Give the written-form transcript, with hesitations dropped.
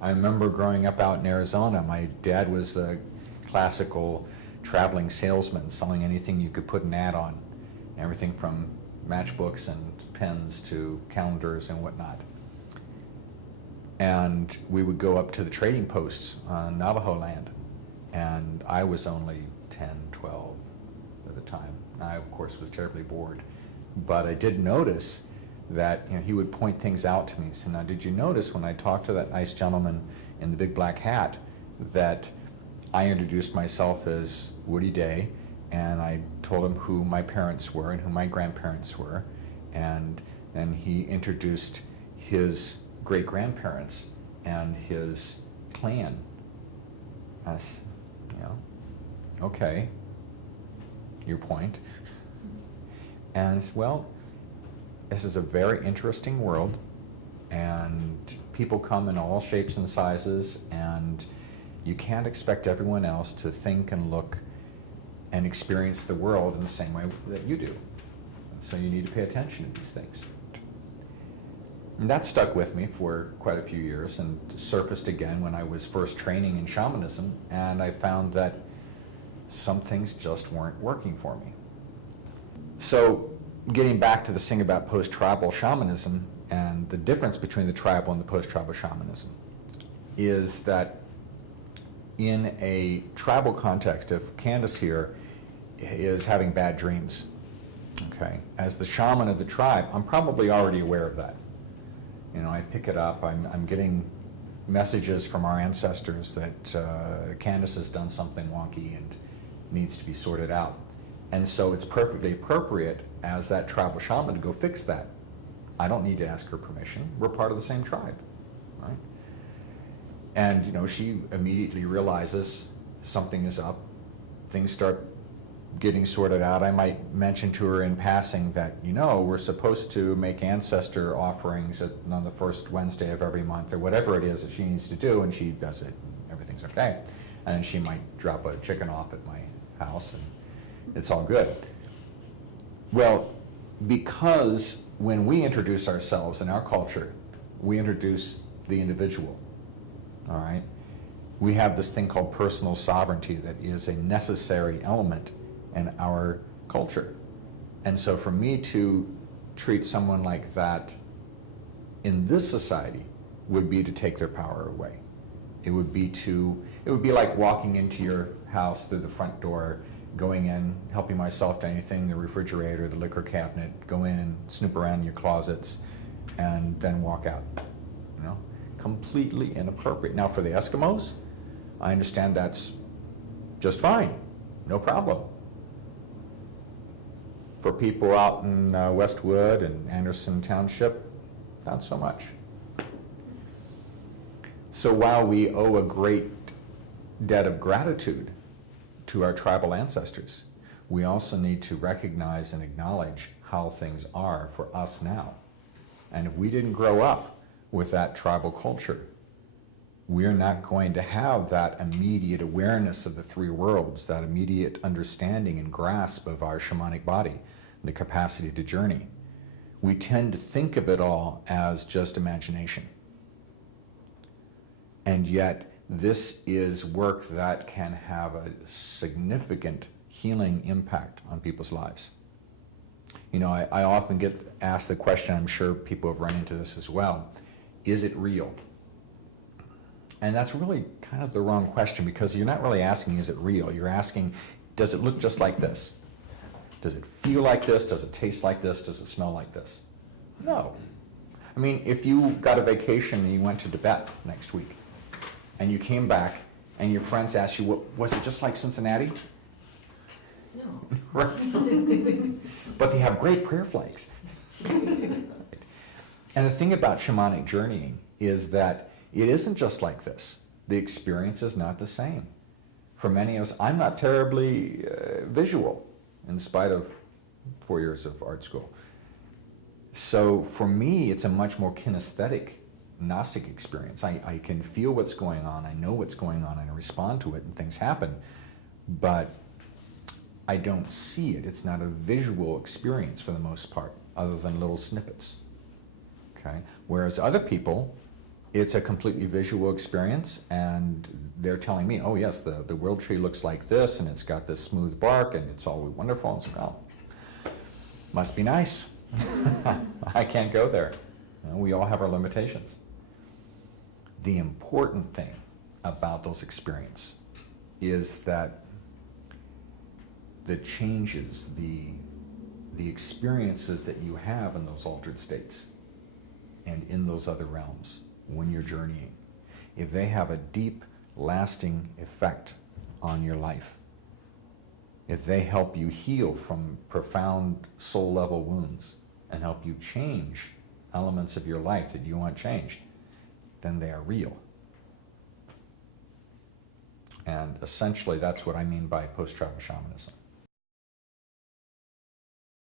I remember growing up out in Arizona, my dad was a classical traveling salesman, selling anything you could put an ad on, everything from matchbooks and pens to calendars and whatnot. And we would go up to the trading posts on Navajo land, and I was only 10, 12 at the time. I, of course, was terribly bored. But I did notice that he would point things out to me. So now, did you notice when I talked to that nice gentleman in the big black hat that I introduced myself as Woody Day, and I told him who my parents were and who my grandparents were, and then he introduced his great-grandparents and his clan. As, okay, your point. And well, this is a very interesting world, and people come in all shapes and sizes, and you can't expect everyone else to think and look and experience the world in the same way that you do. And so you need to pay attention to these things. And that stuck with me for quite a few years and surfaced again when I was first training in shamanism, and I found that some things just weren't working for me. So getting back to this thing about post-tribal shamanism and the difference between the tribal and the post-tribal shamanism is that in a tribal context, if Candace here is having bad dreams, okay, as the shaman of the tribe, I'm probably already aware of that. I pick it up, I'm getting messages from our ancestors that Candace has done something wonky and needs to be sorted out. And so it's perfectly appropriate as that tribal shaman to go fix that. I don't need to ask her permission. We're part of the same tribe, right? And she immediately realizes something is up. Things start getting sorted out. I might mention to her in passing that, we're supposed to make ancestor offerings on the first Wednesday of every month, or whatever it is that she needs to do, and she does it. Everything's okay. And then she might drop a chicken off at my house, and it's all good. Well, because when we introduce ourselves in our culture, we introduce the individual, all right? We have this thing called personal sovereignty that is a necessary element in our culture. And so for me to treat someone like that in this society would be to take their power away. It would be like walking into your house through the front door, going in, helping myself to anything, the refrigerator, the liquor cabinet, go in and snoop around in your closets, and then walk out. Completely inappropriate. Now for the Eskimos, I understand that's just fine, no problem. For people out in Westwood and Anderson Township, not so much. So while we owe a great debt of gratitude to our tribal ancestors, we also need to recognize and acknowledge how things are for us now. And if we didn't grow up with that tribal culture, we're not going to have that immediate awareness of the three worlds, that immediate understanding and grasp of our shamanic body, the capacity to journey. We tend to think of it all as just imagination. And yet, this is work that can have a significant healing impact on people's lives. I often get asked the question, I'm sure people have run into this as well, is it real? And that's really kind of the wrong question, because you're not really asking, is it real? You're asking, does it look just like this? Does it feel like this? Does it taste like this? Does it smell like this? No. I mean, if you got a vacation and you went to Tibet next week, and you came back, and your friends asked you, was it just like Cincinnati? No. Right. But they have great prayer flags. And the thing about shamanic journeying is that it isn't just like this. The experience is not the same. For many of us, I'm not terribly visual, in spite of 4 years of art school. So for me, it's a much more kinesthetic, Gnostic experience. I can feel what's going on, I know what's going on, and I respond to it, and things happen. But I don't see it. It's not a visual experience for the most part, other than little snippets. Okay? Whereas other people it's a completely visual experience, and they're telling me, oh yes, the world tree looks like this, and it's got this smooth bark, and it's all wonderful, and so, oh, must be nice. I can't go there. You know, we all have our limitations. The important thing about those experiences is that the changes, the experiences that you have in those altered states and in those other realms when you're journeying, if they have a deep, lasting effect on your life, if they help you heal from profound soul-level wounds and help you change elements of your life that you want changed, then they are real. And essentially, that's what I mean by post-travel shamanism.